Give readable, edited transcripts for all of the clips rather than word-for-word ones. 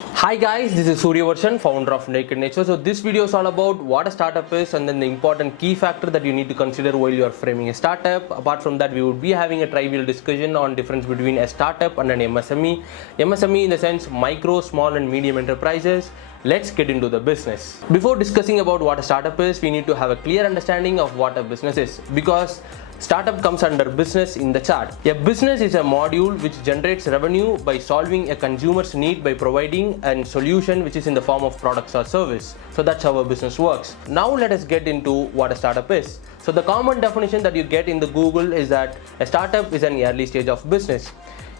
Hi guys, this is Suryavarsan, founder of Naked Nature. So this video is all about what a startup is and then the important key factor that you need to consider while you are framing a startup. Apart from that, we would be having a trivial discussion on difference between a startup and an MSME. MSME in the sense micro, small and medium enterprises. Let's get into the business. Before discussing about what a startup is, we need to have a clear understanding of what a business is because startup comes under business in the chart. A business is a module which generates revenue by solving a consumer's need by providing a solution which is in the form of products or service. So that's how a business works. Now let us get into what a startup is. So the common definition that you get in the Google is that a startup is an early stage of business.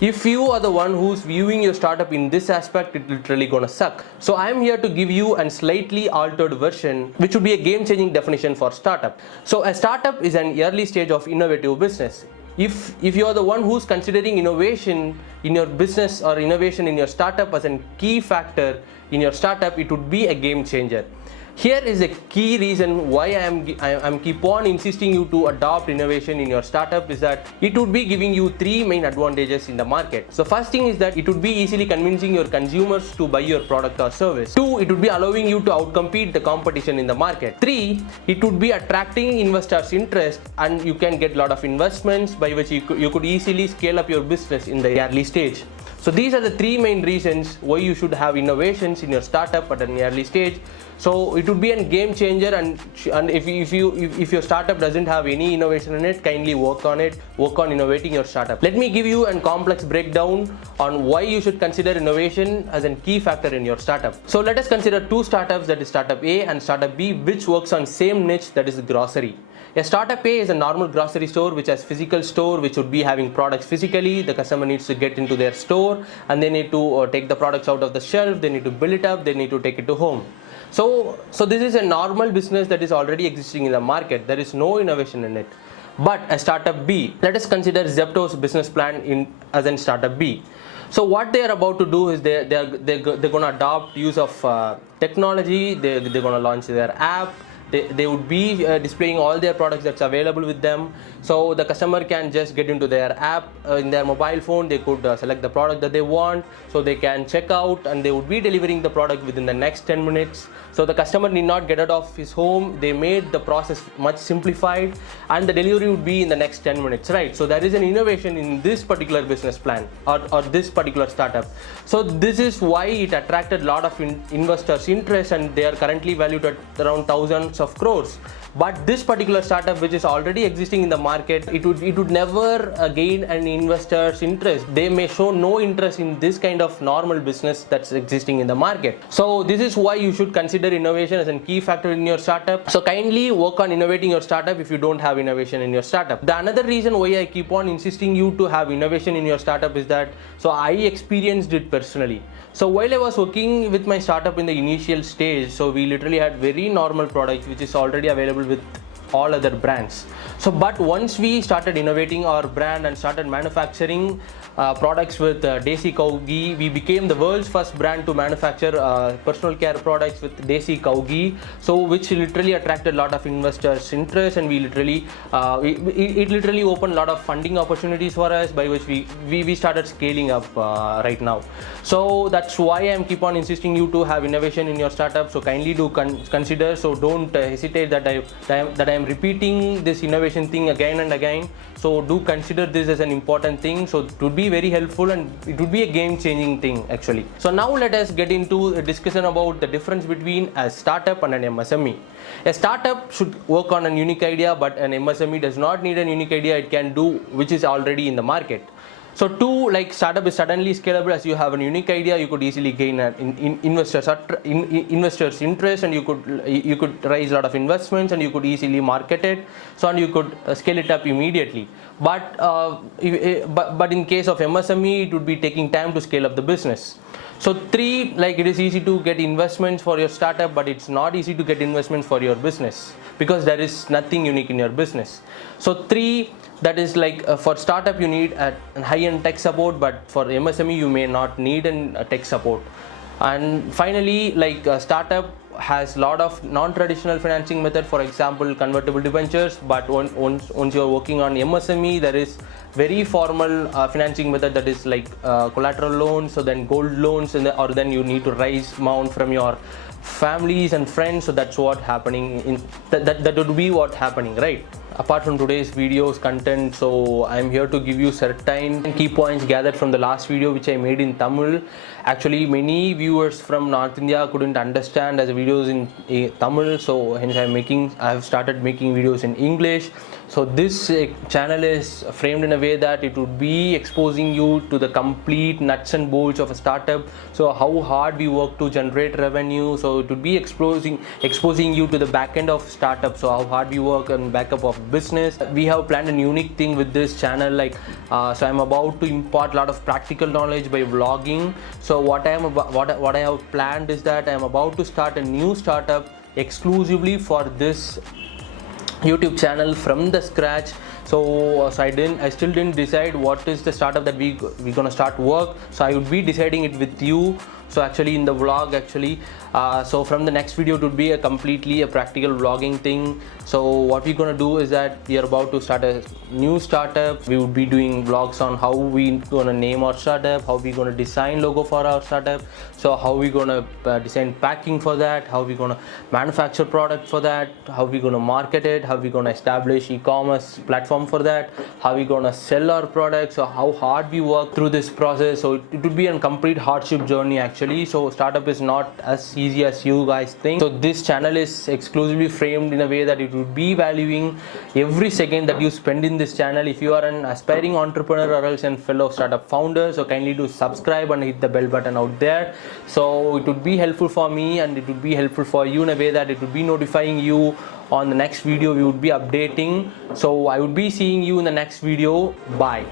If you are the one who's viewing your startup in this aspect, it's literally gonna suck. So I am here to give you a slightly altered version, which would be a game-changing definition for startup. So a startup is an early stage of innovative business. If you are the one who's considering innovation in your business or innovation in your startup as a key factor in your startup, it would be a game changer. Here is a key reason why I'm keep on insisting you to adopt innovation in your startup is that it would be giving you three main advantages in the market. So first thing is that it would be easily convincing your consumers to buy your product or service. Two, it would be allowing you to outcompete the competition in the market. Three, it would be attracting investors' interest and you can get a lot of investments by which you could easily scale up your business in the early stage. So these are the three main reasons why you should have innovations in your startup at an early stage. So it would be a game changer, and if your startup doesn't have any innovation in it, kindly work on it. Work on innovating your startup. Let me give you a complex breakdown on why you should consider innovation as a key factor in your startup. So let us consider two startups, that is startup A and startup B, which works on same niche, that is grocery. A startup A is a normal grocery store which has physical store which would be having products physically. The customer needs to get into their store and they need to take the products out of the shelf, they need to build it up, they need to take it to home. So this is a normal business that is already existing in the market. There is no innovation in it. But a startup B, let us consider Zepto's business plan as a startup B. So what they are about to do is they're going to adopt use of technology. They're going to launch their app. They would be displaying all their products that's available with them, so the customer can just get into their app in their mobile phone. They could select the product that they want, so they can check out and they would be delivering the product within the next 10 minutes. So the customer need not get out of his home. They made the process much simplified and the delivery would be in the next 10 minutes, right? So there is an innovation in this particular business plan or this particular startup. So this is why it attracted a lot of investors' interest, and they are currently valued at around thousands of crores. But this particular startup, which is already existing in the market, it would never gain an investor's interest. They may show no interest in this kind of normal business that's existing in the market. So this is why you should consider innovation as a key factor in your startup. So kindly work on innovating your startup if you don't have innovation in your startup. The another reason why I keep on insisting you to have innovation in your startup is that, so I experienced it personally. So while I was working with my startup in the initial stage, so we literally had very normal products which is already available with all other brands. So but once we started innovating our brand and started manufacturing products with Desi Cow Ghee, we became the world's first brand to manufacture personal care products with Desi Cow Ghee, so which literally attracted a lot of investors' interest, and we literally it literally opened a lot of funding opportunities for us, by which we started scaling up right now. So that's why I'm keep on insisting you to have innovation in your startup. So kindly do consider. So don't hesitate that I am repeating this innovation thing again and again. So do consider this as an important thing. So it would be very helpful and it would be a game-changing thing actually. So now let us get into a discussion about the difference between a startup and an MSME. A startup should work on a unique idea, but an MSME does not need a unique idea. It can do which is already in the market. So two, like startup is suddenly scalable. As you have a unique idea, you could easily gain investors interest, and you could raise a lot of investments, and you could easily market it. So and you could scale it up immediately. But in case of MSME, it would be taking time to scale up the business. So three, like it is easy to get investments for your startup, but it's not easy to get investments for your business because there is nothing unique in your business. So three, that is like for startup you need a high-end tech support, but for MSME you may not need a tech support. And finally, like startup has a lot of non-traditional financing method, for example convertible debentures, but once you're working on MSME, there is very formal financing method, that is like collateral loans, so then gold loans, or then you need to raise amount from your families and friends. So that's what happening in that would be what happening, right? Apart from today's video's content, so I'm here to give you certain key points gathered from the last video which I made in Tamil. Actually, many viewers from North India couldn't understand as videos in Tamil, so hence I have started making videos in English. So this channel is framed in a way that it would be exposing you to the complete nuts and bolts of a startup. So how hard we work to generate revenue. So it would be exposing you to the back end of startup. So how hard we work and backup of business. We have planned a unique thing with this channel, like so I'm about to impart a lot of practical knowledge by vlogging. So what I have planned is that I am about to start a new startup exclusively for this YouTube channel from the scratch. So I still didn't decide what is the startup that we're gonna start work. So I would be deciding it with you. So actually in the vlog, so from the next video it would be a practical vlogging thing. So what we're gonna do is that we are about to start a new startup. We would be doing vlogs on how we gonna name our startup, how we gonna design logo for our startup, so how we gonna design packing for that, how we gonna manufacture product for that, how we gonna market it, how we gonna establish e-commerce platform for that, how we gonna sell our products, so how hard we work through this process. So it would be a complete hardship journey actually. So startup is not as easy as you guys think. So this channel is exclusively framed in a way that it would be valuing every second that you spend in this channel. If you are an aspiring entrepreneur or else and fellow startup founder, so kindly do subscribe and hit the bell button out there. So it would be helpful for me and it would be helpful for you in a way that it would be notifying you on the next video we would be updating. So I would be seeing you in the next video. Bye.